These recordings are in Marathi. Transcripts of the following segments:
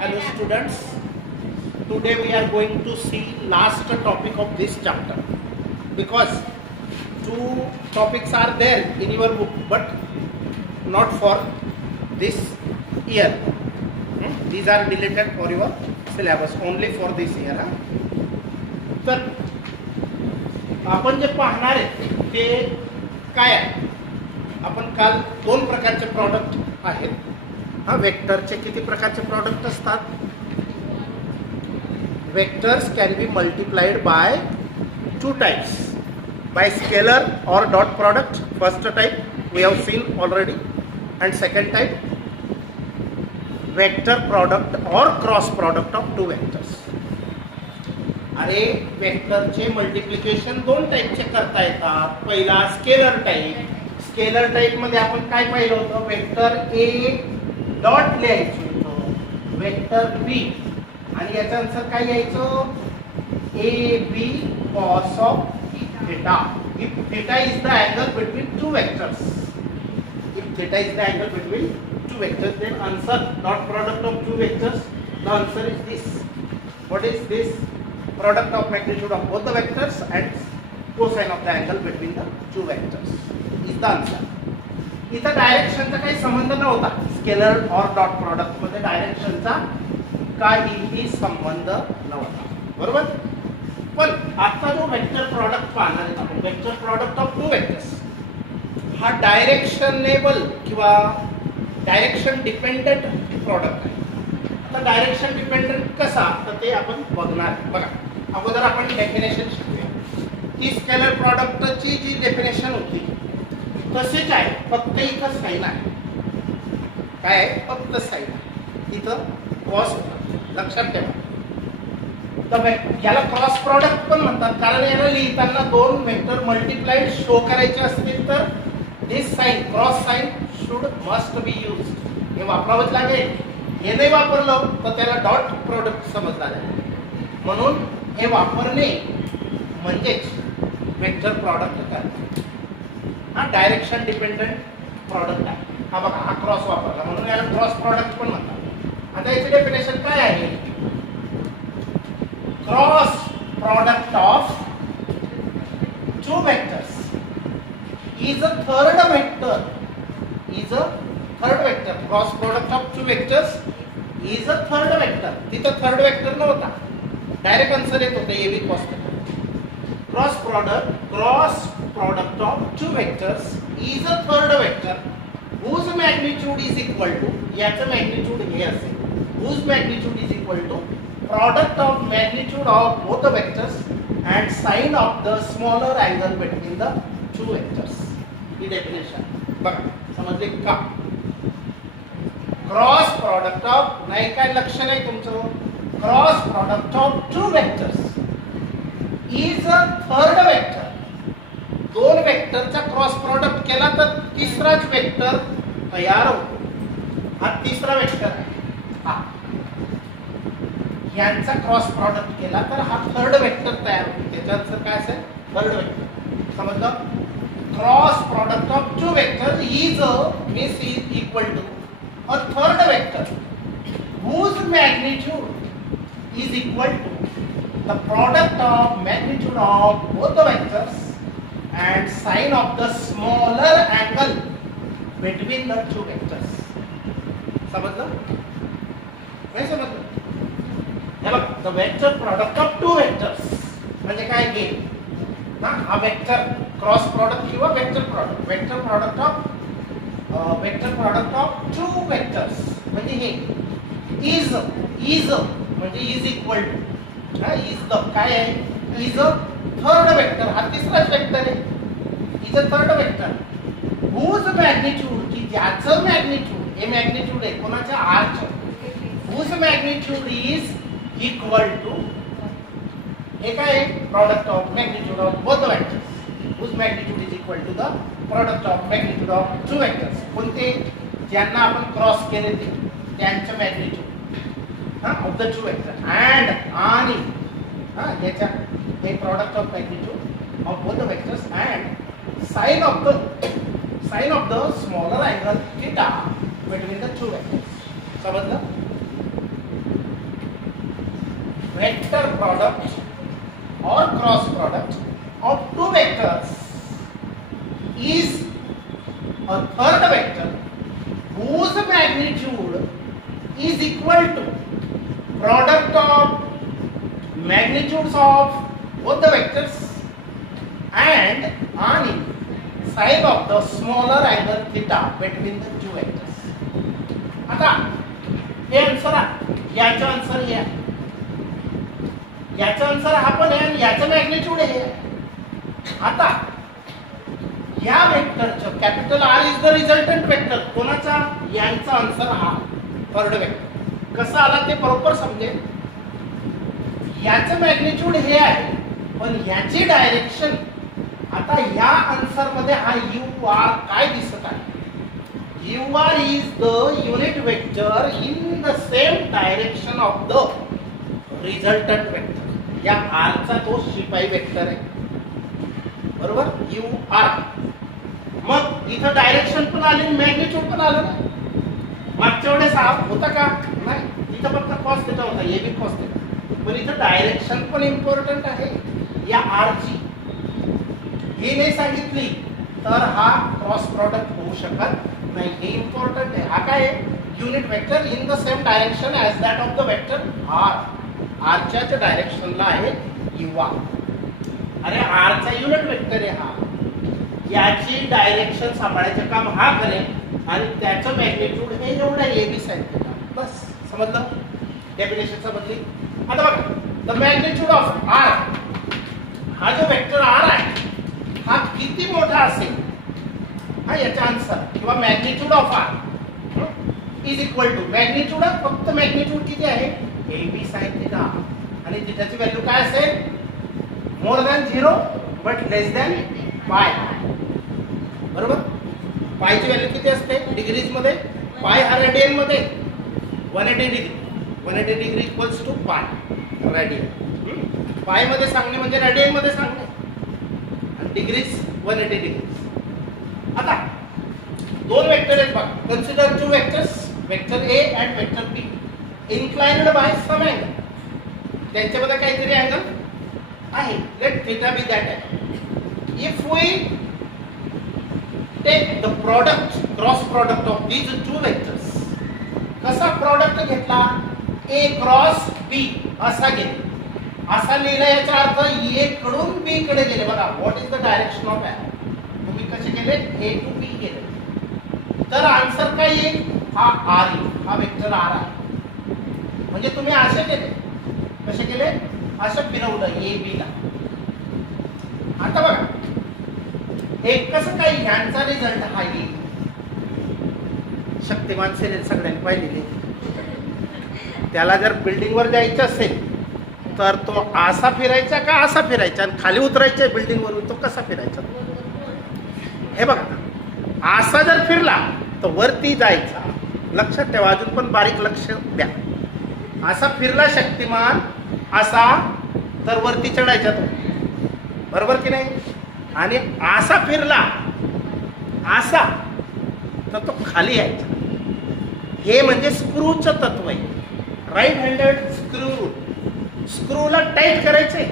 Hello students, today we are going to see last topic of this chapter because two topics are there in your book but not for this year. These are deleted for your syllabus only for this year. तर आपण जे पाहणार आहे ते काय आहे? आपण काल दोन प्रकारचे प्रॉडक्ट आहेत. वेक्टरचे किती प्रकारचे प्रॉडक्ट असतात? Vectors can be multiplied by two types, by scalar और dot product. First type we have seen already and second type vector product और cross product of two vectors. अरे वेक्टरचे मल्टिप्लिकेशन दोन टाइपचे करता येतात. पहिला स्केलर टाइप. स्केलर टाइप मध्ये आपण काय पाहिलं होतं? वेक्टर ए डॉट लिहायचं होतं, वेक्टर बी आणि याचा आन्सर काय यायचं? A B cos of theta. If theta is the angle between two vectors, if theta is the angle between two vectors, then answer dot product of two vectors, the answer is this. What is this? Product of magnitude of both the vectors and cosine of the angle between the two vectors is the answer. इथं डायरेक्शनचा काही संबंध नव्हता. स्केलर और डॉट प्रोडक्ट मध्ये डायरेक्शनचा काहीही संबंध नव्हता, बरोबर. पण आता जो वेक्टर प्रोडक्ट पाहणार आहे आपण, vector product of two vectors, हा डायरेक्शनेबल किंवा डायरेक्शन डिपेंडेंट प्रोडक्ट आहे. आता डायरेक्शन डिपेंडेंट कसा तर ते आपण बघणार. बघा, अगोदर आपण डेफिनेशन शिकूया. ती स्केलर प्रोडक्टची जी डेफिनेशन होती तसेच आहे, फक्त इथं साइन आहे. काय आहे? फक्त साइन आहे. इथं क्रॉस लक्षात ठेवा. तर याला क्रॉस प्रोडक्ट पण म्हणतात कारण याला लिहिताना दोन वेक्टर मल्टिप्लाइड शो करायचे असतील तर this sign, cross sign should must be used. हे वापरावंच लागेल. हे नाही वापरलं तर त्याला डॉट प्रोडक्ट समजला जाईल. म्हणून हे वापरणे म्हणजेच वेक्टर प्रोडक्ट करणे. हा डायरेक्शन डिपेंडेंट प्रोडक्ट आहे. हा बघा, हा क्रॉस वापरला म्हणून याला क्रॉस प्रोडक्ट पण म्हणतात. आता याची डेफिनेशन काय आहे? Cross product of two vectors is a third vector, is a third vector. Cross product of two vectors is a third vector. तिथं थर्ड वेक्टर नव्हता, डायरेक्ट आन्सर येत होते A B cos theta. Cross product of two vectors is a third vector whose magnitude is equal to, याचं मॅग्निट्यूड हे असेल, whose magnitude is equal to product of magnitude of both the vectors and sine of the smaller angle between the two vectors. He definition बघा, समजले का? क्रॉस प्रोडक्ट ऑफ, नाही काय लक्ष नाही तुमचं, cross product of two vectors is a third vector. दोन वेक्टरचा क्रॉस प्रोडक्ट केला तर तिसराच वेक्टर तयार होतो. हा तिसरा वेक्टर आहे. हा यांचा क्रॉस प्रोडक्ट केला तर हा थर्ड वेक्टर तयार होतो. त्याचा आन्सर काय असेल? Third vector. समजलं? Cross product of two vector is equal to a third vector whose magnitude is equal to the product of magnitude of both the vectors and sine of the smaller angle between the two vectors. समजलं? नाही समजलं? हे बघ, the vector product of two vectors म्हणजे काय? हे ना, हा वेक्टर क्रॉस प्रोडक्ट किंवा vector product, vector product of two vectors म्हणजे हे इज म्हणजे is equal to, is the काय आहे? Is a third vector. हा तिसराच वेक्टर आहे. Is a third vector whose magnitude, की ज्याचं मॅग्निट्यूड, हे मॅग्निट्यूड आहे कोणाच्या? आरचं. whose magnitude is equal to, हे काय आहे? Product of magnitude of both the vectors. whose magnitude is equal to the product of magnitude of two vectors. कोणते? ज्यांना आपण क्रॉस केले ते त्यांचं magnitude of the two vector and आणि याच्या हे product of magnitude of both the vectors and sine of the smaller angle theta between the two vectors. समजलं? vector product or cross product of two vectors is a third vector whose magnitude is equal to product of magnitudes of both the vectors and on side of the smaller angle theta between the two vectors. आता हे आन्सर आहे, याचं आन्सर हे आहे, याचं आन्सर हा पण आहे आणि याचं मॅग्निट्यूड हे आहे. आता या वेक्टरचं capital R is the resultant vector कोणाचा, यांचा आन्सर हा थर्ड वेक्टर. कसं आला ते बरोबर समजेल. याचं मॅग्निट्यूड हे आहे पण याची डायरेक्शन, आता या आन्सर मध्ये हा यू आर काय दिसत आहे, U R is the unit vector in the same direction of the resultant vector. या आर चा तो शिपाई वेक्टर आहे, बरोबर, यू आर. मग इथं डायरेक्शन पण आली, मॅग्निट्यूड पण आलं ना. मागच्या वेळेस होता का नाही, इथं फक्त कॉस थिटा होता, हे बी कॉस थिटा, पण इथं डायरेक्शन पण इम्पॉर्टंट आहे या आर ची. हे नाही सांगितली तर हा क्रॉस प्रॉडक्ट होऊ शकत नाही, हे इम्पॉर्टंट आहे. हा काय आहे, unit vector in the same direction as that of the vector R. आरच्या डायरेक्शनला आहे यू आर. अरे आरचा युनिट वेक्टर आहे हा, याची डायरेक्शन सांभाळायचं काम हा करेल आणि त्याचं मॅग्निट्यूड हे एवढं ए बी साईन थिटा. बस समजलं डेफिनेशन समजली. आता बघा, द मॅग्निट्यूड ऑफ आर, हा जो वेक्टर आर आहे हा किती मोठा असेल, हा याचा आन्सर किंवा magnitude of R is equal to magnitude, फक्त मॅग्निट्यूड किती आहे ए बी साईन थिटा, आणि थिटाची व्हॅल्यू काय असेल, more than 0 but less than पाय. बरोबर, पायची व्हॅल्यू किती असते डिग्रीज मध्ये, पाय हा रेडियन मध्ये 180 degree, 180 degree equals to pi radian. Pi मध्ये सांगणे म्हणजे रेडियन मध्ये सांगणे, आणि डिग्रीज 180 डिग्री. आता दोन वेक्टर आहेत बघा, consider two vectors, vector A and vector B, inclined by some angle. त्यांच्यामध्ये काहीतरी अँगल आहे, let theta be that angle. If we take the product, cross product of these two vectors, कसा प्रॉडक्ट घेतला, ए क्रॉस बी असा घेतला, असा लिहिला, याचा अर्थ ए कडून बी कडे गेले. बघा, what is the direction of arrow, तुम्ही कसे गेले, ए टू बी गेले, तर आन्सर काय येईल, हा आर येईल, हा वेक्टर आर आहे. म्हणजे तुम्ही असे केले, कसे केले, असं फिरवलं ए बी ला. आता बघा, हे कसं काय, ह्यांचा रिझल्ट हा येईल. शक्तिमान सिरियल सगळ्यांनी पाहिलेली, त्याला जर बिल्डिंग वर जायचं असेल तर तो असा फिरायचा का असा फिरायचा, आणि खाली उतरायचा बिल्डिंग वरून तो कसा फिरायचा. हे बघा, असा जर फिरला तर वरती जायचा, लक्षात ठेवा, अजून पण बारीक लक्ष द्या. असा फिरला शक्तिमान असा तर वरती चढायचा तो, बरोबर की नाही, आणि असा फिरला असा तर तो खाली यायचा. हे म्हणजे स्क्रूचं तत्व आहे, right handed screw. Screwvala tight करायचे,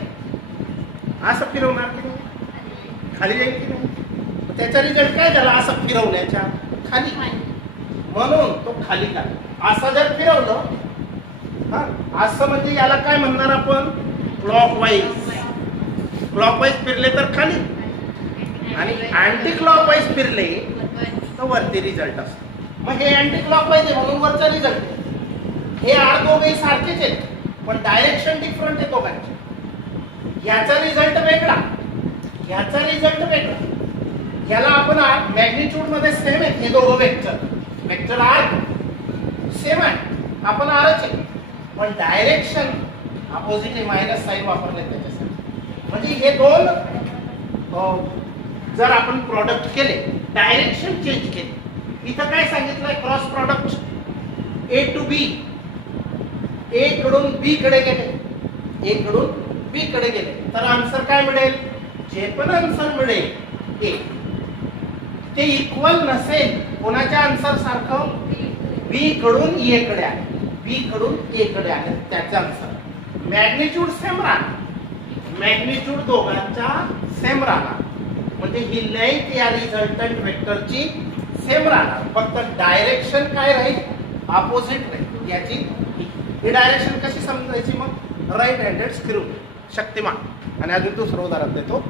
असं फिरवणार की नाही, खाली जाईल की नाही. त्याचा रिझल्ट काय झाला, असं फिरवण्याच्या खाली, म्हणून तो खाली गेला. असं जर फिरवलं, हा असं म्हणजे याला काय म्हणणार आपण, क्लॉकवाईज. क्लॉकवाईज फिरले तर खाली, आणि अँटी क्लॉकवाईज फिरले तर वरती रिझल्ट असतो. मग हे अँटी क्लॉकवाईज आहे म्हणून वरचा रिझल्ट. हे आर दोघे सारखेच आहेत पण डायरेक्शन डिफरंट आहे दोघांची. याचा रिझल्ट वेगळा, याचा रिझल्ट वेगळा. याला आपण मॅग्निट्यूड मध्ये सेम आहे, हे दोघं वेक्टर, वेक्टर आर सेम आहे, आपण आरच आहे, पण डायरेक्शन अपोजिट आहे, मायनस साइन वापरले त्याच्यासाठी. म्हणजे हे दोन जर आपण प्रॉडक्ट केले, डायरेक्शन चेंज केले. इथं काय सांगितलंय, cross product A to be, ए कडून बी कडे गेले, ए कडून बी कडे गेले, तर आन्सर काय मिळेल, जे पण आन्सर मिळेल ए ते इक्वल नसेल कोणाच्या आन्सर सारखं, बी कडून ए कडे आहे, बी कडून ए कडे आहे, त्याचा आन्सर मॅग्निट्यूड सेम राहणार, मॅग्निट्यूड दोघांचा सेम राहणार, म्हणजे ही लेंथ या रिझल्टंट वेक्टरची सेम राहणार, फक्त डायरेक्शन काय राहील, अपोजिट राहील याची. ही डायरेक्शन कशी समजायची मग, राईट हँडेड स्क्रू, शक्तिमान. आणि अजून दुसरं उदाहरण देतो,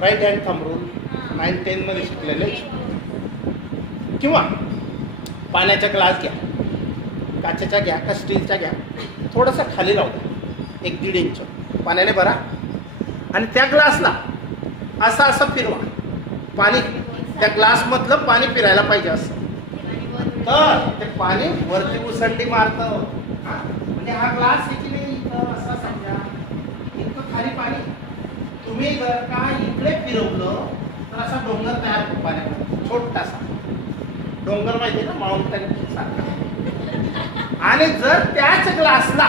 राईट हँड थंब रूल 9-10 मध्ये शिकलेले. किंवा पाण्याचा ग्लास घ्या, काचेचा घ्या का स्टीलचा घ्या, थोडासा खाली लावू द्या, 1-1.5 इंच पाण्याने भरा आणि त्या ग्लासला असं फिरवा. पाणी त्या ग्लासमधलं पाणी फिरायला पाहिजे असं, तर ते पाणी वरती उसंडी मारतं. म्हणजे हा ग्लास इकडे इथं असा समजा, इतकं खाली पाणी. तुम्ही जर का इकडे फिरवलं तर असा डोंगर तयार होतो पाण्यामध्ये, छोटासा डोंगर, माहिती ना, माउंटेन सारखा. आणि जर त्याच ग्लासला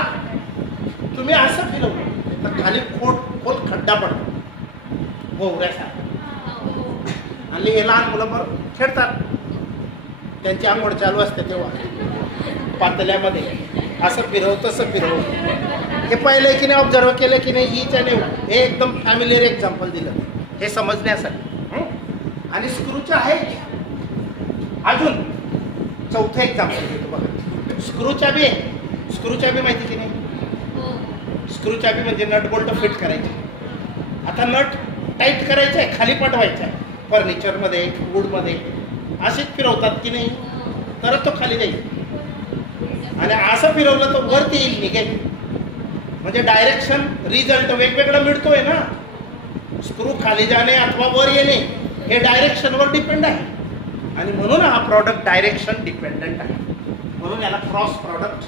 तुम्ही असं फिरवलं तर खाली खोल खड्डा पडतो भोवऱ्यासारखा. आणि हे लहान मुलं बरोबर खेळतात, त्यांची आंघोळ चालू असते तेव्हा पातल्यामध्ये असं फिरव तसं फिरव. हे पहिले की नाही ऑब्झर्व केलं की नाही, हीच आणि हे एकदम फॅमिलियर एक्झाम्पल दिलं हे समजण्यासाठी. आणि स्क्रूचं आहे अजून चौथं एक्झाम्पल देतो बघा. स्क्रू चाबी आहे, स्क्रू चाबी माहिती की नाही, स्क्रू चाबी म्हणजे नट बोल्ट फिट करायचे. आता नट टाईट करायचं आहे, खाली पाठवायचं आहे, फर्निचरमध्ये वूडमध्ये असेच फिरवतात की नाही, तरच तो खाली जाईल. आणि असं फिरवलं तर वरती येईल, निघेल. म्हणजे डायरेक्शन रिझल्ट वेगवेगळा मिळतोय ना. स्क्रू खाली जाणे अथवा वर येणे हे डायरेक्शनवर डिपेंड आहे. आणि म्हणून हा प्रॉडक्ट डायरेक्शन डिपेंडंट आहे. म्हणून याला क्रॉस प्रॉडक्ट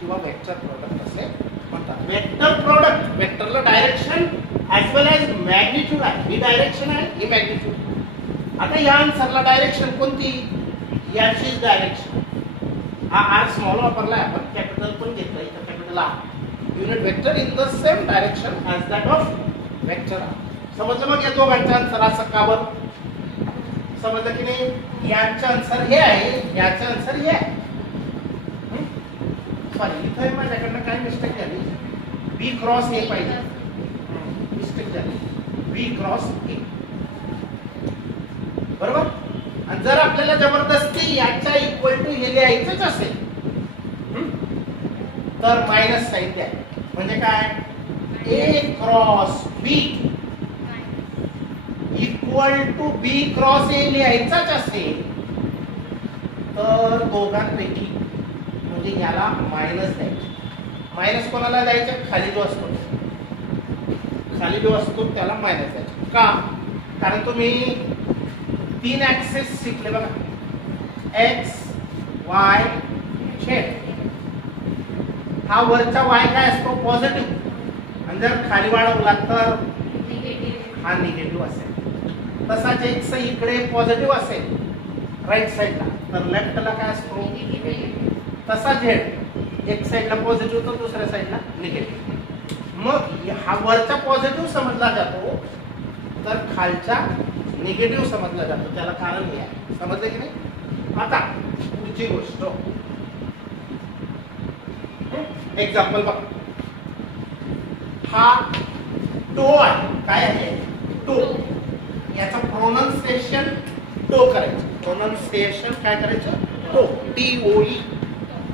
किंवा वेक्टर प्रॉडक्ट असे म्हणतात. वेक्टर प्रॉडक्ट, वेक्टरला direction as well as magnitude आहे. ही डायरेक्शन आहे, ही मॅग्निट्यूड. आता या आन्सरला डायरेक्शन कोणती, याचीच डायरेक्शन. हा आर स्मॉल वापरला आहे, आपण कॅपिटल पण घेतलं इथं, capital R unit vector in the same direction as that of vector R. समजलं मग या दोघांचा आन्सर असं का बरं, समजलं की नाही. यांचं आन्सर हे आहे, याचं आन्सर हे आहे. सॉरी, इथं माझ्याकडनं काय मिस्टेक झाली, बी क्रॉस ए पाहिजे, मिस्टेक झाली, बी क्रॉस ए बरोबर. आणि जर आपल्याला जबरदस्ती याच्या इक्वल टू हे लिहायचंच असेल तर मायनस साईन द्या. म्हणजे काय, A cross B equal to B cross A लिहायचाच असेल तर दोघांपैकी म्हणजे याला मायनस द्यायचे. मायनस कोणाला द्यायचं, खाली जो असतो, खाली जो असतो त्याला मायनस द्यायचं. का, कारण तुम्ही 3 ऍक्सेस शिकले बघा, एक्स वाय झेड. हा वरचा वाय काय असतो, पॉझिटिव्ह, आणि जर खाली वाढवला तर हा निगेटिव्ह असेल. तसाच एक्स इकडे पॉझिटिव्ह असेल राईट साईडला, तर लेफ्टला काय असतो निगेटिव्ह. तसा झेड एक साईडला पॉझिटिव्ह तर दुसऱ्या साईडला निगेटिव्ह. मग हा वरचा पॉझिटिव्ह समजला जातो तर खालचा निगेटिव्ह समजला जातो. त्याला कारण हे आहे, समजलं की नाही. आता पुढची गोष्ट, एक्झाम्पल बघ. हा टो आहे, काय आहे टो. याचं प्रोनन्सिएशन टो करायचं. प्रोनन्सिएशन काय करायचं, टो, TOE,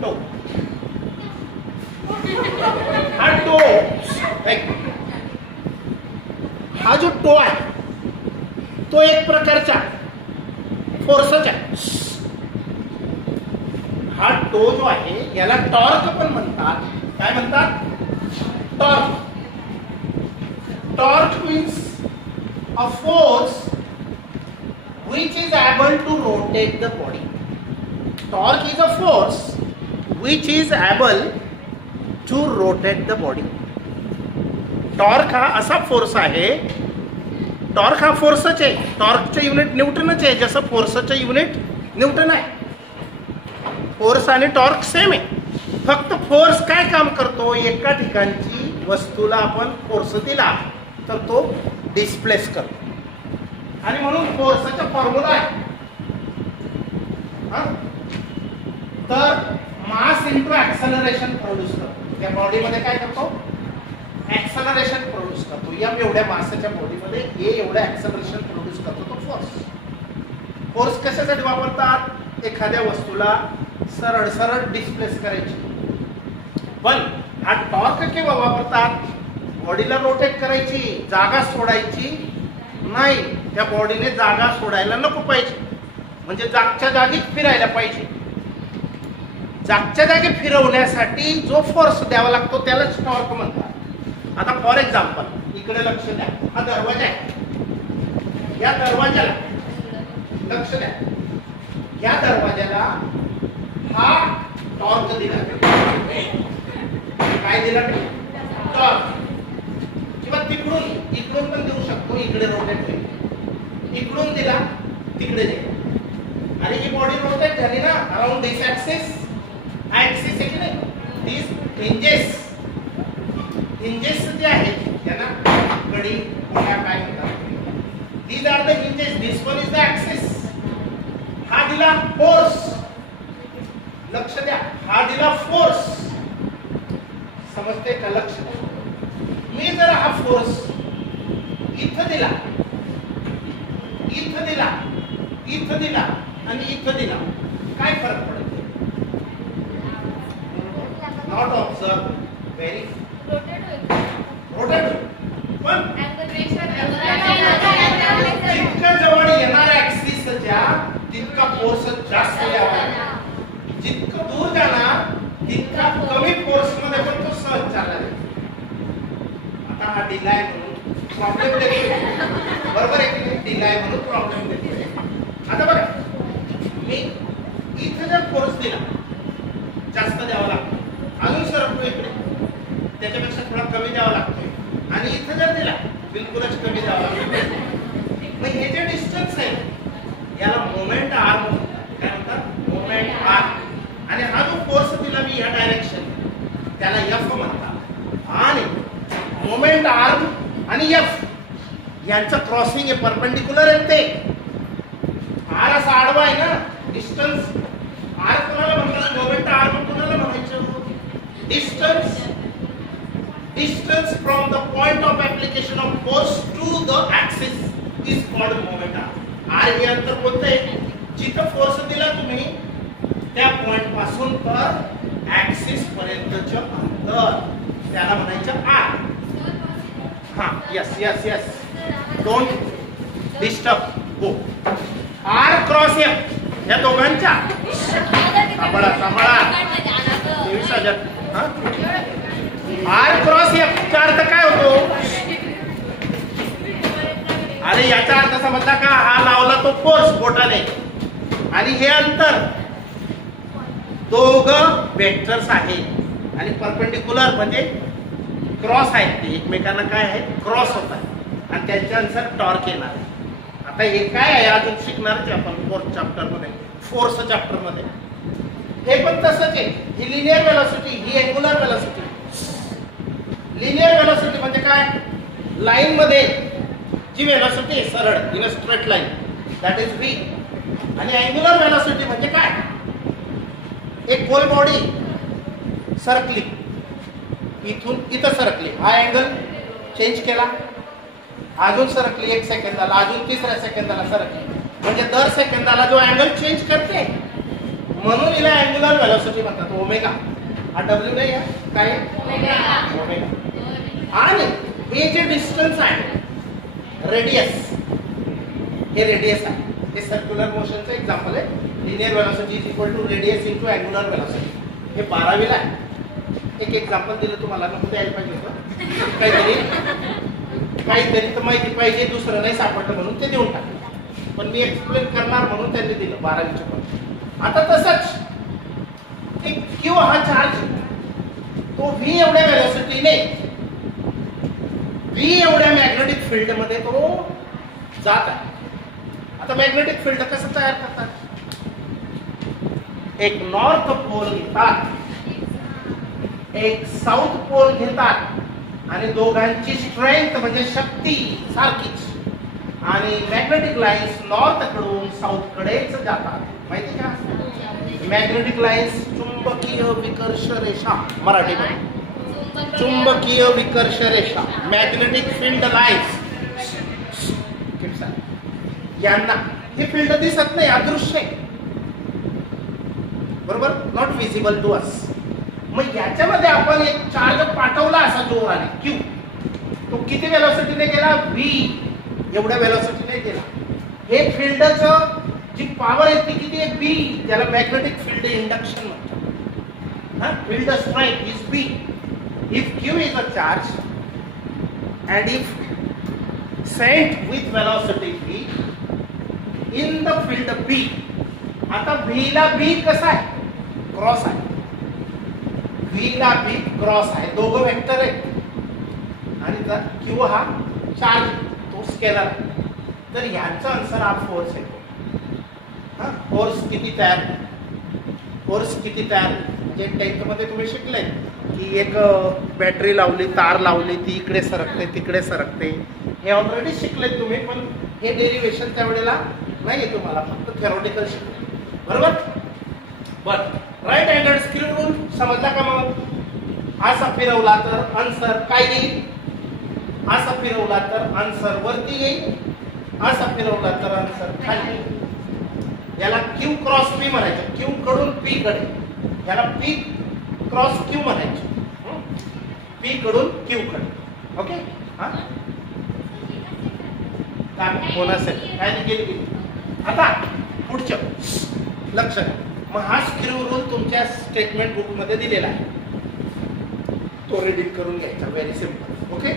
टो. हा टो, हा जो टो आहे तो एक प्रकारचा फोर्सच आहे. हा टो जो आहे याला टॉर्क पण म्हणतात. काय म्हणतात, torque. Torque means a force which is able to rotate the body. Torque is a force which is able to rotate the body. Torque हा असा फोर्स आहे, टॉर्क हा फोर्सच आहे. टॉर्कचे युनिट न्यूटनच आहे, जसं फोर्सचे युनिट न्यूटन आहे. फोर्स आणि टॉर्क सेम आहे, फक्त फोर्स काय काम करतो, एका ठिकाणची वस्तूला आपण फोर्स दिला तर तो डिस्प्लेस करतो. आणि म्हणून फोर्सचा फॉर्म्युला आहे, तर मास इंटू ऍक्सेलरेशन प्रोड्यूस करतो. त्या बॉडीमध्ये काय करतो, ऍक्सलरेशन प्रोड्यूस करतो. एवढ्या मासाच्या बॉडीमध्ये एवढं ऍक्सलरेशन प्रोड्यूस करतो तो फोर्स. फोर्स कशासाठी वापरतात, एखाद्या वस्तूला सरळ सरळ डिस्प्लेस करायची. पण हा टॉर्क केव्हा वापरतात, बॉडीला रोटेट करायची, जागा सोडायची नाही. त्या बॉडीने जागा सोडायला नको पाहिजे, म्हणजे जागच्या जागीच फिरायला पाहिजे. जागच्या जागी फिरवण्यासाठी जो फोर्स द्यावा लागतो त्यालाच टॉर्क म्हणतात. आता फॉर एक्झाम्पल इकडे लक्ष द्या, हा दरवाजा आहे, या दरवाजाला लक्ष द्या, या दरवाजाला हा टॉर्क दिला, काय दिला, टॉर्क. किंवा तिकडून इकडून पण देऊ शकतो, इकडे रोटेट होईल, इकडून दिला तिकडे दिला. आणि ही बॉडी रोटेट झाली ना अराउंड दिस ऍक्सिस, हा ऍक्सिस आहे की नाही, दिस हिंजेस जे आहेत त्यांना कडी कोणा काय म्हणतात, these are the hinges, this one is the axis. हा दिला फोर्स, लक्ष द्या, हा दिला फोर्स, समजते का, लक्ष द्या. मी जर हा फोर्स इथं दिला, इथं दिला, इथं दिला आणि इथं दिला, काय फरक पडतो, नॉट ऑब्झर्व, व्हेरी रोटेट. पण जितकं जवळ येणार ऍक्सिसच्या तितका फोर्स जास्त द्यावा, जितकं दूर जाणार तितका कमी फोर्स मध्ये पण तो सहज चालला. आता हा डिलाय म्हणून प्रॉब्लेम देतोय, बरोबर आहे की नाही, डिलाय म्हणून प्रॉब्लेम देतोय. आता बघा, मी इथे जर फोर्स दिला जास्त द्यावा लागतो, अजून सरकतो इकडे, त्याच्यापेक्षा थोडा कमी द्यावा लागतोय, आणि इथे जर दिला बिलकुलच कमी द्यावा लागतो. मग हे जे डिस्टन्स आहे याला मोमेंट आर म्हणतात. काय म्हणतात, मोमेंट आर. आणि हा जो फोर्स दिला मी या डायरेक्शन त्याला एफ म्हणतात. आणि मोमेंट आर्म आणि एफ यांचं क्रॉसिंग हे परपेंडिक्युलर आहे. ते आर असा आडवा आहे ना, डिस्टन्स आर कोणाला म्हणतात, मोमेंट आर्म कोणाला म्हणायचं, distance from the point of application of force to the axis is called moment R. R हे अंतर कोणतं आहे, जिथं फोर्स दिला तुम्ही त्या पॉइंट पासून तर ऍक्सिस पर्यंतचे अंतर त्याला म्हणायचं आर. हा, yes yes yes, don't disturb, go. R cross F या दोघांच्या सांभाळा सांभाळा 23,000. आर क्रॉस एफ चा अर्थ काय होतो, अरे याचा अर्थ समजला का, हा लावला तो फोर्स बोटाने आणि हे अंतर, दोघं वेक्टर्स आहेत आणि परपेंडिक्युलर म्हणजे क्रॉस आहेत, ते एकमेकांना काय आहे, क्रॉस होतात आणि त्यांच्यानुसार टॉर्क येणार. आता हे काय आहे अजून शिकणार ते आपण फोर्थ चॅप्टर मध्ये, फोर्स चॅप्टर मध्ये. हे पण तसंच आहे, ही लिनियर वेलोसिटी, ही अँग्युलर वेलोसिटी. लिनियर वेलोसिटी म्हणजे काय, लाईन मध्ये जी वेलोसिटी आहे सरळ in a straight line, that is V. आणि अँग्युलर वेलोसिटी म्हणजे काय, एक गोल बॉडी सरकली, इथून इथं सरकली, हा अँगल चेंज केला, अजून सरकली 1 सेकंदाला, अजून 3ऱ्या सेकंदाला सरकली, म्हणजे दर सेकंदाला जो अँगल चेंज करते, म्हणून हिला अँग्युलर वेलोसिटी म्हणतात. ओमेगा, हा डब्ल्यू नाही आहे, काय ओमेगा. आणि हे जे डिस्टन्स आहे रेडियस, हे रेडियस आहे, हे सर्क्युलर मोशनचं एक्झाम्पल आहे. Linear velocity is equal to radius into angular velocity. हे 12वीला आहे. एक एक्झाम्पल दिलं तुम्हाला, नको द्यायला पाहिजे होतं, काहीतरी तर माहिती पाहिजे, दुसरं नाही सापडलं म्हणून ते देऊन टाकलं, पण मी एक्सप्लेन करणार म्हणून त्यांनी दिलं 12वीच्या पण. आता तसंच एक क्यू हा चार्ज, तो व्ही एवढ्या वेलोसिटीने, व्ही एवढ्या मॅग्नेटिक फील्ड मध्ये तो जात आहे. आता मॅग्नेटिक फील्ड कसं तयार करतात, एक नॉर्थ पोल घेतात, एक साऊथ पोल घेतात, आणि दोघांची स्ट्रेंथ म्हणजे शक्ती सारखीच, आणि मॅग्नेटिक लाईन्स नॉर्थ कडून साऊथ कडेच जातात. माहिती का, मॅग्नेटिक लाईन्स चुंबकीय विकर्ष रेषा मराठीमध्ये, चुंबकीय विकर्ष रेषा, मॅग्नेटिक फील्ड लाईन्स, यांना हे फील्ड दिसत नाही, अदृश्य आहे, बरोबर, नॉट विजिबल टू अस. मग याच्यामध्ये आपण एक चार्ज पाठवला असा जोराने क्यू, तो किती वेलोसिटीने गेला, v एवढ्या वेलोसिटीने गेला. हे फील्डचं जी पॉवर आहे ती किती आहे, b, ज्याला मॅग्नेटिक फील्ड इंडक्शन म्हणतात. Field strength is b if q is a charge and if sent with velocity v in the field b. आता v ला b कसा आहे, क्रॉस आहे, v ला b क्रॉस आहे, दोघं वेक्टर आहेत आणि जर q हा चार्ज तो स्केलर आहे, तर याचा आन्सर हा फोर्स आहे. फोर्स किती तयार, फोर्स किती तयार, म्हणजे 10th मध्ये तुम्ही शिकले की एक बॅटरी लावली, तार लावली, ती इकडे सरकते तिकडे सरकते, हे ऑलरेडी शिकले तुम्ही, पण हे डेरिव्हेशन त्यावेळेला नाही तुम्हाला, फक्त थेरॉटिकल शिकले, बरोबर. But right handed screw rule समजला का. मग असा फिरवला तर आन्सर काय येईल, असा फिरवला तर आन्सर वरती येईल, असा फिरवला तर आन्सर खाली येईल. याला क्यू क्रॉस पी म्हणायचं, क्यू कडून पी कडे, याला पी क्रॉस क्यू म्हणायचे, पी कडून क्यू कडे. ओके, काय बोनस आहे, काय नाही गेली. आता पुढचं लक्ष द्या. मग हा स्क्रू रूल तुमच्या स्टेटमेंट बुक मध्ये दिलेला आहे, तो रीडिंग करून घ्यायचा, व्हेरी सिम्पल. ओके,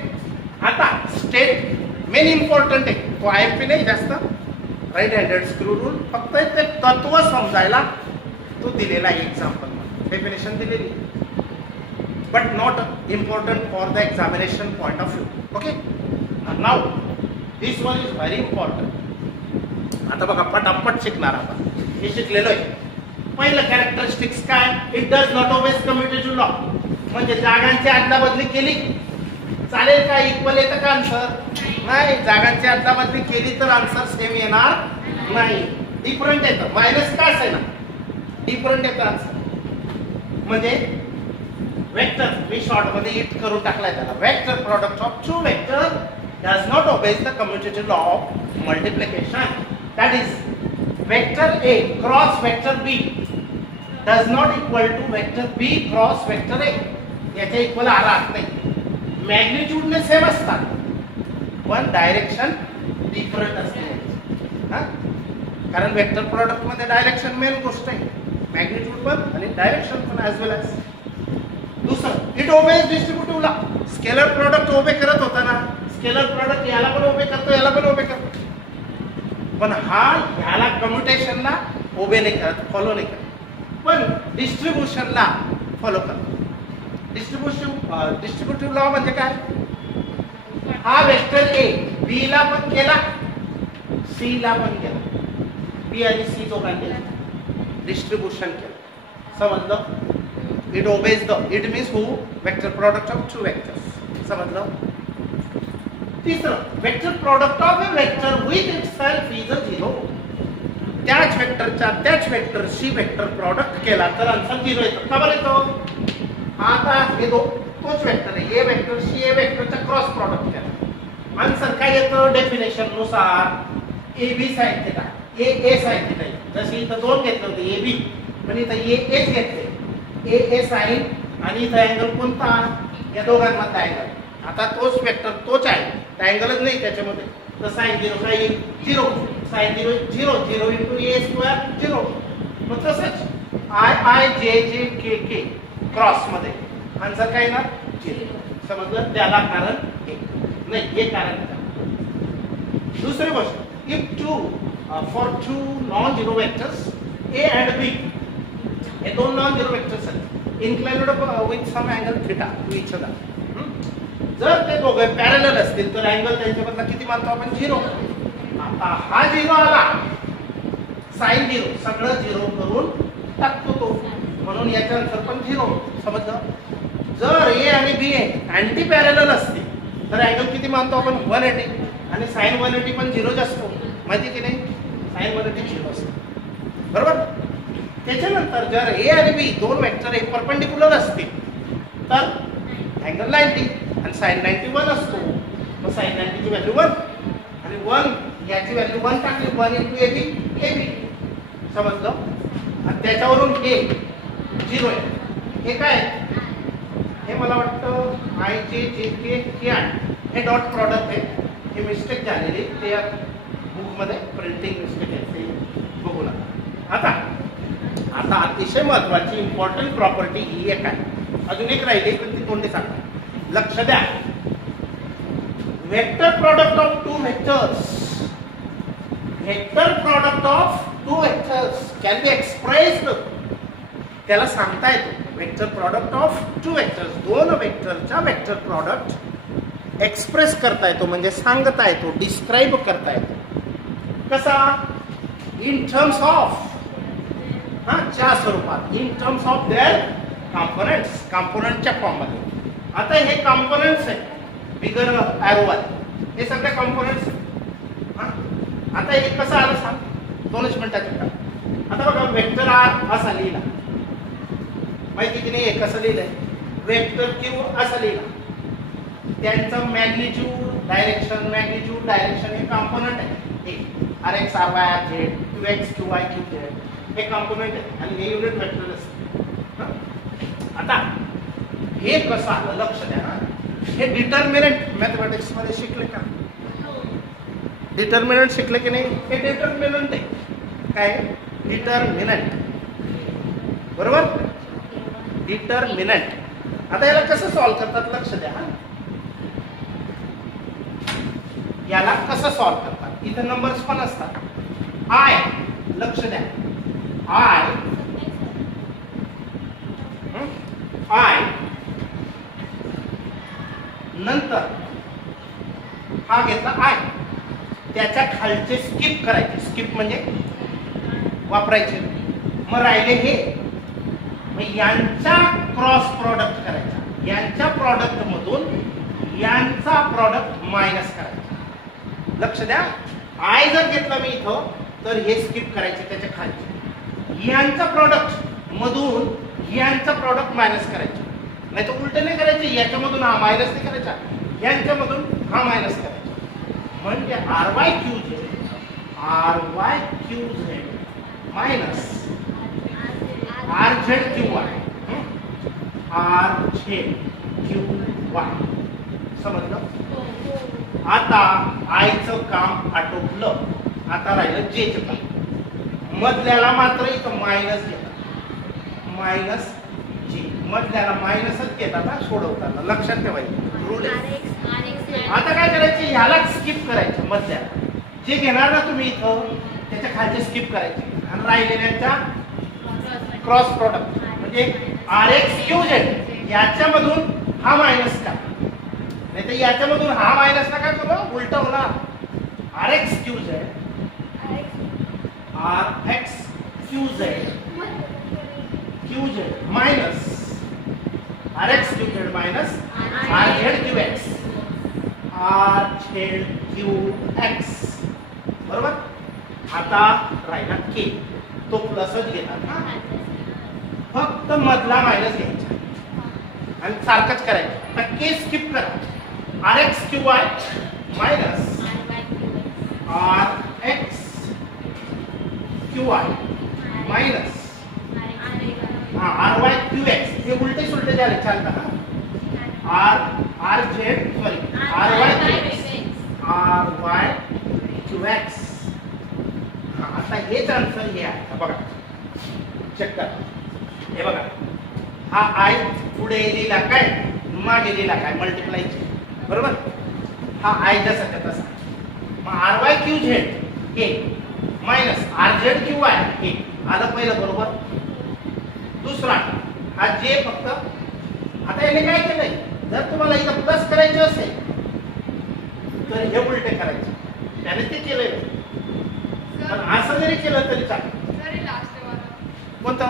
आता स्टेट मेन इम्पॉर्टंट आहे, तो IMP नाही जास्त. राईट हँडेड स्क्रू रूल फक्त ते तत्व समजायला तो दिलेला आहे, एक्झाम्पल डेफिनेशन दिलेली, but not important for the examination point of view. Okay, now this one is very important. आता बघा पटापट शिकणार आपण, हे शिकलेलो आहे. पहिलं कॅरेक्टरिस्टिक्स काय, it does not always commutative law, म्हणजे जागांची अदलाबदली केली चालेल का, इक्वल येतं का आन्सर, नाही. जागांची अदलाबदली केली तर आन्सर सेम येणार नाही, डिफरंट येतं. मायनस का असेल ना, डिफरंट येतं आन्सर. म्हणजे वेक्टर, मी शॉर्ट मध्ये इट करून टाकलाय त्याला, vector product of two vector does not obey the commutative law of multiplication. That is vector A cross vector B does not equal to vector B cross vector A. याच्या इक्वल राहत नाही. मॅग्निट्यूडने सेम असतात पण डायरेक्शन डिफरंट असते, कारण वेक्टर प्रोडक्ट मध्ये डायरेक्शन मेन गोष्ट आहे, मॅग्निट्यूड पण आणि डायरेक्शन पण ॲज वेल ॲज. दुसरं, it obeys distributive law. Scalar product obey करत होता ना, स्केलर प्रोडक्ट याला पण ओबे करतो, याला पण ओबे करतो, पण हा ह्याला कम्युटेशनला ओबे नाही करत, फॉलो नाही करत, पण डिस्ट्रीब्युशनला फॉलो करतो. डिस्ट्रीब्युटिव्ह लॉ म्हणजे काय, हा वेक्टर A B ला पण केला, C ला पण केला, B आणि C दोघांना केला, डिस्ट्रीब्युशन केलं, समजलं. It obeys the, it means who, vector product of two vectors, समजलं. तिसरं, vector product of a vector with itself is a zero. त्याच वेक्टरचा त्याच वेक्टरशी वेक्टर प्रोडक्ट केला तर आन्सर झिरो येतो. का बरं येतो, आता हे तोच वेक्टर आहे, ए वेक्टरशी ए वेक्टरचा क्रॉस प्रोडक्ट केला, आन्सर काय येतं, डेफिनेशन नुसार A B sine theta, A sine theta. जशी इथं दोन घेतले होते ए बी, पण इथं ए घेतले, ए साइन, आणि इथं अँगल कोणता, या दोघांमधला अँगल. आता तोच वेक्टर तोच आहे, अँगलच नाही त्याच्यामध्ये, तर साइन 0 काय येईल, 0, साइन 0 0, 0 इंटू ए स्क्वेअर 0. मग तसंच आय जे जे के के क्रॉस मध्ये आन्सर काय येणार, 0. समजलं, त्याला कारण नाही, हे कारण. दुसरी गोष्ट, if for two non zero vectors A and B, हे दोन नॉन झिरो वेक्टर्स आहेत, inclined with some angle theta to each other. जर ते दोघे पॅरलल असतील तर अँगल त्यांच्याबद्दल किती मानतो आपण, 0. आता हा 0 आला, साइन 0, सगळं 0 करून टाकतो तो, म्हणून याचा आन्सर पण 0. समजलं. जर ए आणि बी अँटी पॅरलल असतील तर अँगल किती मानतो आपण, 180, आणि साइन 180 पण 0च असतो, माहिती की नाही, साइन 180 0 असतो, बरोबर. त्याच्यानंतर जर ए आणि बी दोन वेक्टर एक परपेंडिक्युलर असतील तर अँगल 90 आणि साईन 91 असतो. मग साईन 90 ची व्हॅल्यू 1 आणि 1 याची व्हॅल्यू 1 टाकली 1 × AB समजलं. आणि त्याच्यावरून हे 0 आहे. हे काय हे मला वाटतं आय जे जे के के आहे हे डॉट प्रॉडक्ट आहे. हे मिस्टेक झालेली ते बुकमध्ये प्रिंटिंग मिस्टेक आहे ते बघू नका. आता अतिशय महत्वाची इम्पॉर्टंट प्रॉपर्टी ही एक आहे. अजून एक राहिली पण ती कोणती सांगा. लक्ष द्या. Vector product of two vectors can be expressed. त्याला सांगता येतो vector product of two vectors, दोन वेक्टरचा वेक्टर प्रॉडक्ट एक्सप्रेस करता येतो म्हणजे सांगता येतो, डिस्क्राइब करता येतो. कसा? इन टर्म्स ऑफ च्या स्वरूपात, in terms of their components, कॉम्पोनंटच्या फॉर्म मध्ये. आता हे कॉम्पोनंट्स आहेत बिगर ॲरोवाले, हे सगळे कॉम्पोनंट्स. आता हे कसं आलं सांग, 2 मिनिटाचे काम. आता बघा वेक्टर आर असा लिहिला, माहिती की नाही? कसं लिहिलंय? वेक्टर क्यू असं लिहिला. त्यांचं मॅग्निट्यूड डायरेक्शन हे कॉम्पोनंट आहे. R X R Y R Z, Q X Q Y Q Z हे कॉम्पोनंट आहे आणि हे युनिट वेक्टर असते. आता हे कसं आलं लक्ष द्या ना. हे डिटर्मिनंट मॅथमॅटिक्स मध्ये शिकले का? डिटर्मिनंट शिकले की नाही? हे डिटर्मिनंट आहे. काय? डिटर्मिनंट, बरोबर? डिटर्मिनंट. आता याला कसं सॉल्व्ह करतात लक्ष द्या. याला कसं सॉल्व्ह करतात? इथे नंबर्स पण असतात. आय, लक्ष द्या, आय नंतर हा घेतला आय, त्याच्या खालचे स्किप करायचे. स्किप म्हणजे वापरायचे. मग राहिले हे, मग यांचा क्रॉस प्रॉडक्ट करायचा. यांच्या प्रॉडक्ट मधून यांचा प्रॉडक्ट मायनस करायचा. लक्ष द्या. आय जर घेतला मी इथं तर हे स्किप करायचे त्याच्या खालचे. यांचा प्रॉडक्ट मधून यांचा प्रॉडक्ट मायनस करायचे. नाही तर उलट नाही करायचे. याच्यामधून हा मायनस नाही करायचा, यांच्यामधून हा मायनस करायचा. म्हणजे R Y Q Z minus R Z Q Y, R Z Q Y. समजलं? आता आयचं काम आटोपलं. आता राहिलं जेचं काम. मधल्याला मात्र इथं मायनस घेतात, मायनस जे. मधल्याला मायनसच घेतात सोडवताना, लक्षात ठेवायचं रूल. आता काय करायचं? ह्याला स्किप करायचं. मधल्याला जे घेणार ना तुम्ही इथं त्याच्या खालचे स्किप करायचे आणि राहिलेल्यांचा क्रॉस प्रॉडक्ट म्हणजे आर एक्स क्यू झेड याच्यामधून हा मायनस का, नाही तर याच्यामधून हा मायनस नका करू, उलट होणार. R X Q Z minus R X Q Z minus R Z Q X, R Z Q X. बरोबर? आता राहिला के, तो प्लसच घेतात. फक्त मधला मायनस घ्यायचा आणि सारखंच करायचं. आता के स्किप करा. R X Q Y minus R X Q Y minus R Y Q X. हे उलटे सुलटे झाले, चालतं. R Z sorry R Y Q X. आता हेच आन्सर हे आहे. बघा, चेक करा. हे बघा, हा आय पुढे लिहिला काय, मागे लिहिला काय, मल्टिप्लायचे. बरोबर? हा आय जसा तसा. मग आर वाय क्यू झेड हे minus R Z Q Y हे आलं पहिलं. बरोबर? दुसरा हा जे फक्त. आता याने काय केलंय, जर तुम्हाला इथं प्लस करायचं असेल तर हे उलटे करायचे. त्याने ते केलंय. पण असं जरी केलं तरी चालेल. कोणतं?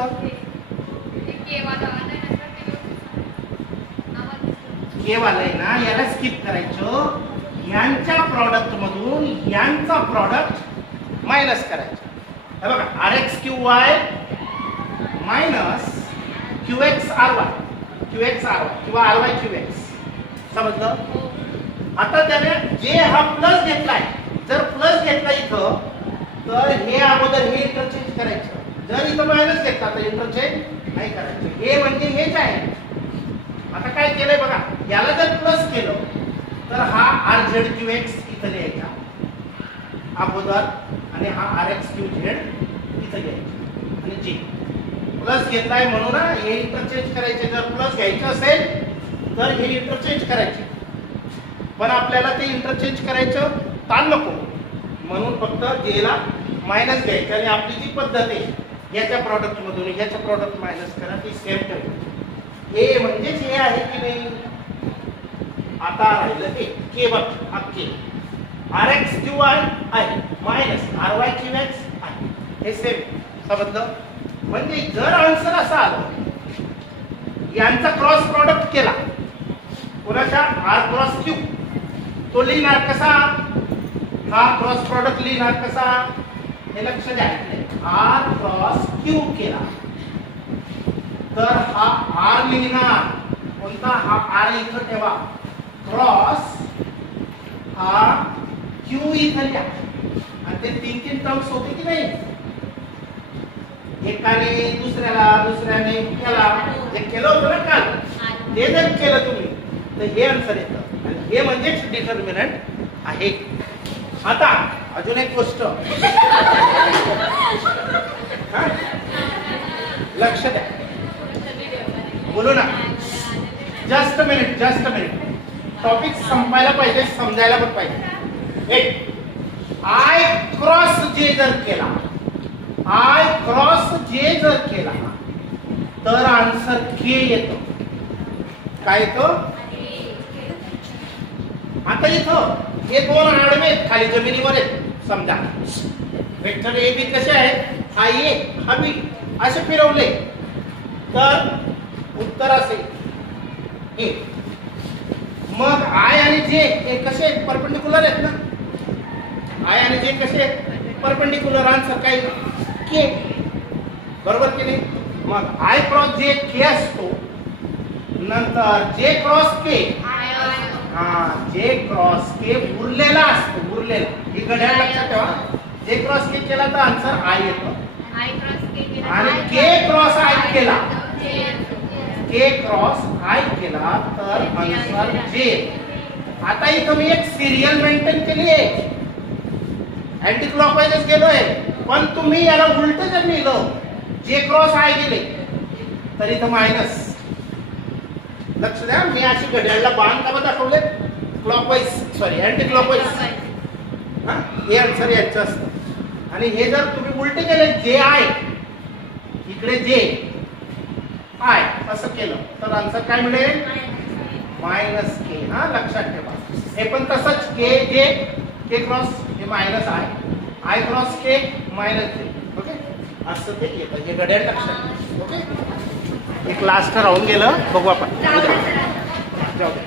के वाला आहे ना, याला स्किप करायचं. यांच्या प्रॉडक्ट मधून यांचा प्रॉडक्ट मायनस करायचं. हे बघा, R X Q Y minus Q X R Y किंवा आर वाय क्यू एक्स. समजलं? आता त्याने जे हा प्लस घेतलाय, जर प्लस घेतला इथं तर हे अगोदर हे इंटरचेंज करायचं, जर इथं मायनस घेतला तर इंटरचेंज नाही करायचं. हे म्हणजे हेच आहे. आता काय केलंय बघा, याला जर प्लस केलं तर हा RZQX इथं लिहायचा अगोदर आणि हा RXQZ इथं घ्यायचा आणि G प्लस घेतलाय म्हणून हे इंटरचेंज करायचे. जर प्लस घ्यायचं असेल तर हे इंटरचेंज करायचे, पण आपल्याला ते इंटरचेंज करायचं ताण नको म्हणून फक्त जेला मायनस घ्यायचं आणि आपली जी पद्धत आहे याच्या प्रॉडक्ट मधून याच्या प्रॉडक्ट मायनस करा ती सेम ठेवा. हे म्हणजेच हे आहे की नाही. आता राहिलं हे के बघ, हा के RXQY आहे मायनस RYQX आहे, हे सेम. समजलं? म्हणजे जर आन्सर असा आला, यांचा क्रॉस प्रॉडक्ट केला कोणाच्या R क्रॉस Q, तो लिहिणार कसा? हा क्रॉस प्रॉडक्ट लिहिणार कसा हे लक्ष द्या. R क्रॉस Q केला तर हा R लिहिणार कोणता? हा R इथं ठेवा, क्रॉस हा Q इथं लिहा आणि ते तीन तीन टर्म्स होते की नाही, एकाने दुसऱ्याला दुसऱ्याने केला, जे केलं होतं ना काल ते जर केलं तुम्ही तर हे आन्सर येतं आणि हे म्हणजेच डिटर्मिनंट आहे. आता अजून एक गोष्ट लक्ष द्या, बोलू ना. Just minute, just minute. Topic संपायला पाहिजे, समजायला पण पाहिजे. एक I क्रॉस J जर केला, I क्रॉस J जर केला तर आन्सर K येतो. काय येतं? आता इथं हे दोन आडवे आहेत खाली जमिनीवर आहेत समजा. वेक्टर ए बी कसे आहेत? हा ए हा बी असे फिरवले तर उत्तर असेल ए. मग आय आणि जे हे कसे आहेत? परपेंडिक्युलर आहेत ना. आय आणि जे कसे आहेत? परपेंडिक्युलर. आन्सर काय? के. बरोबर की नाही? मग आय क्रॉस जे के असतो, नंतर जे क्रॉस के, हा जे क्रॉस के उरलेला असतो, उरलेला. ही घड्याळ लक्षात ठेवा. जे क्रॉस के केला तर आन्सर आय येतो आणि के क्रॉस आय केला, के क्रॉस आय केला तर आन्सर जे. आता इथं मी एक सिरियल मेंटेन केली आहे, अँटी क्लॉकवाईजच गेलोय, पण तुम्ही याला उलट जर लिहिलं, जे क्रॉस आय गेले तर इथं मायनस. लक्ष द्या, मी अशी घड्याळला बाण का दाखवले? Clockwise, sorry anti clockwise. हे आन्सर याचं असतं. आणि हे जर तुम्ही उलटे केले, जे आय इकडे जे आय असं केलं तर आन्सर काय मिळेल? Minus K. हा लक्षात ठेवा. हे पण तसंच के जे, के क्रॉस हे minus I, I cross K minus जे. ओके, असं ते येतं. हे घड्याळ लक्षात. ओके, एक लास्ट राहून गेलं, बघू आपण. जाऊ दे.